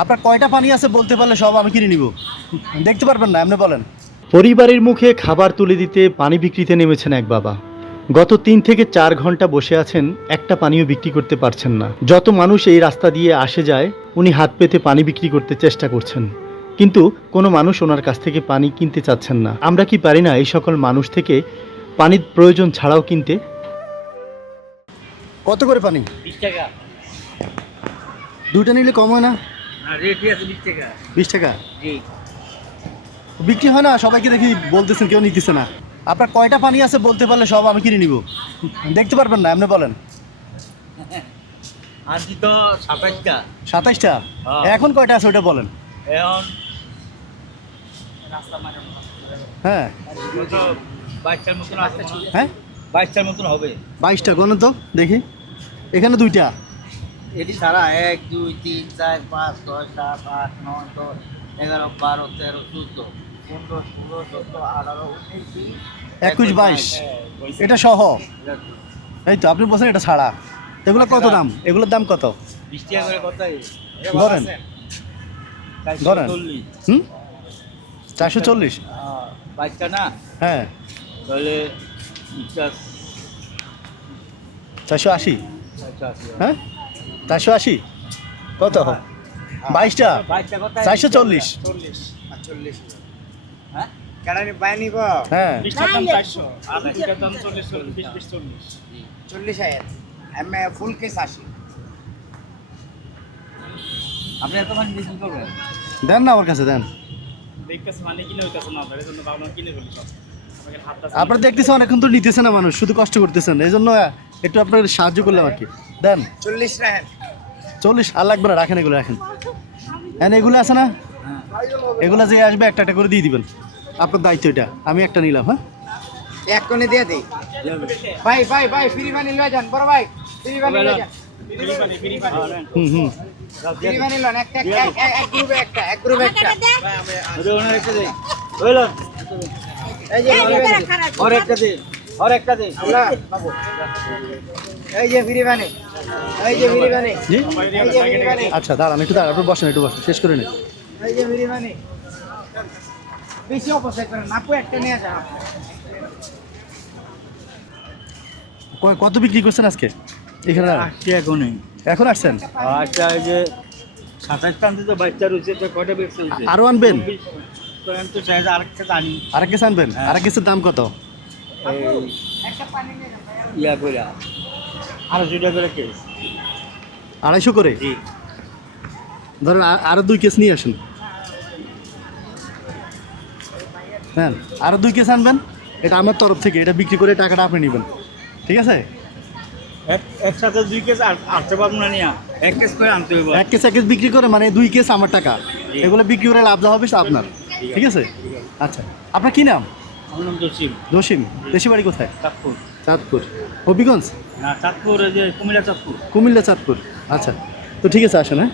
আপনার কয়টা পানি আছে বলতে পারলে সব আমি কিনে নিব। দেখতে পারবেন না আপনি বলেন। পরিবারের মুখে খাবার তুলে দিতে পানি বিক্রিতে নেমেছেন এক বাবা। গত তিন থেকে চার ঘণ্টা বসে আছেন একটা পানিও বিক্রি করতে পারছেন না। যত মানুষ এই রাস্তা দিয়ে আসে যায় উনি হাত পেতে পানি বিক্রি করতে চেষ্টা করছেন। কিন্তু কোনো মানুষ ওনার কাছ থেকে পানি কিনতে চাচ্ছেন না। আমরা কি পারি না এই সকল মানুষ থেকে পানির প্রয়োজন ছাড়াও কিনতে? কত করে পানি? বিশ টাকা। দুইটা নিলে কম হয় না? বিশ টাকা। জি। বিক্রি হয় না? সবাইকে দেখি বলতেছেন কেউ নিতেছে না। আপনার কয়টা পানি আছে বলতে পারলে সব আমি কিনে নিব। দেখতে পারবেন না আপনি বলেন। আনছি তো সাতাশটা সাতাইশটা? হ্যাঁ। এখন কয়টা আছে ওটা বলেন। এখন হ্যাঁ। বাইশটার মতন হ্যাঁ? বাইশটার মতন হবে। বাইশটা গণেন তো দেখি। এখানে দুইটা। এটি সারা এক দুই তিন চার পাঁচ ছয় সাত আট নয় দশ এগারো বারো তেরো চোদ্দ পনেরো ষোলো সতেরো আঠারো উনিশ একুশ বাইশ। এটা সহ? এই তো আপনি বলছেন এটা ছাড়া। এগুলো কত দাম? এগুলোর দাম কত? বিশ টাকা করে কত ধরেন। ধরেন। হুম? চারশো চল্লিশ? বাইশটা না? হ্যাঁ। তাহলে চারশো আশি। হ্যাঁ? চারশো আশি? কত? বাইশটা? বাইশটা চারশো চল্লিশ। হ্যাঁ? হ্যাঁ। হাজার। ফুল কেস আসি আপনি এত বিক্রি করবেন? দেন না আমার কাছে দেন। মানে আপনারা দেখতেছেন এখন তো নিতেছে না মানুষ শুধু কষ্ট করতেছেন। এই জন্য একটু আপনার সাহায্য করলাম আর কি। দেন। চল্লিশ রাখেন। চল্লিশ আর লাগবে না রাখেন এগুলো রাখেন। হ্যাঁ এগুলো আছে না? এগুলো যে আসবে একটা একটা করে দিয়ে দিবেন। আপনার দায়িত্ব এটা। আমি একটা নিলাম হ্যাঁ? এক কোণে দিয়ে দিই। ভাই ভাই ভাই ফ্রি বানি লয়ে যান বড় ভাই। ফ্রি বানি লয়ে যান। ফিরি পানি ফিরি পানি হুম হুম। ফ্রি বানি লন একটা এক এক- এক গ্রুপে একটা এক গ্রুপে একটা। এই যে free বানি। আর একটা দে আর একটা দে আমরা পাবো। এই যে ফ্রি বানি এই যে ফ্রি বানি জি? এই যে ফ্রি বানি আচ্ছা দাঁড়ান একটু দাঁড়ান আপনি বসেন একটু বসেন শেষ করে নিন। এই যে বেশি অপচয় করেন না একটা নিয়ে যান। কত বিক্রি করছেন আজকে? এখানে। আসছে এখনই। এখন আসছেন? আচ্ছা এই যে সাতাশ টানতে তো বাচ্চা রয়েছে তো কয়টা বেশি হয়েছে আরও আনবেন? আরেকটা জানি আরেক কেস আনবেন? আরেক কেসের দাম কত? ইয়া করে আড়াইশো টাকা করে কেস আড়াইশো করে? জি। ধরেন আ- আরও দুই কেস নিয়ে আসুন। হ্যাঁ আরও দুই কেস আনবেন। এটা আমার তরফ থেকে এটা বিক্রি করে টাকাটা আপনি নেবেন। ঠিক আছে? একসাথে দুই কেস আনতে পারব না নিয়া? এক কেস করে আনতে হবে এক কেস এক কেস বিক্রি করে মানে দুই কেস আমার টাকা। এগুলো বিক্রি করে লাভ হবে সে আপনার। ঠিক আছে? আচ্ছা। আপনার কি নাম? আমার নাম জসিম। জসিম দেশি বাড়ি কোথায়? চাঁদপুর। চাঁদপুর। হবিগঞ্জ? না চাঁদপুর ওই যে কুমিল্লা চাঁদপুর। কুমিল্লা চাঁদপুর। আচ্ছা তো ঠিক আছে আসেন হ্যাঁ।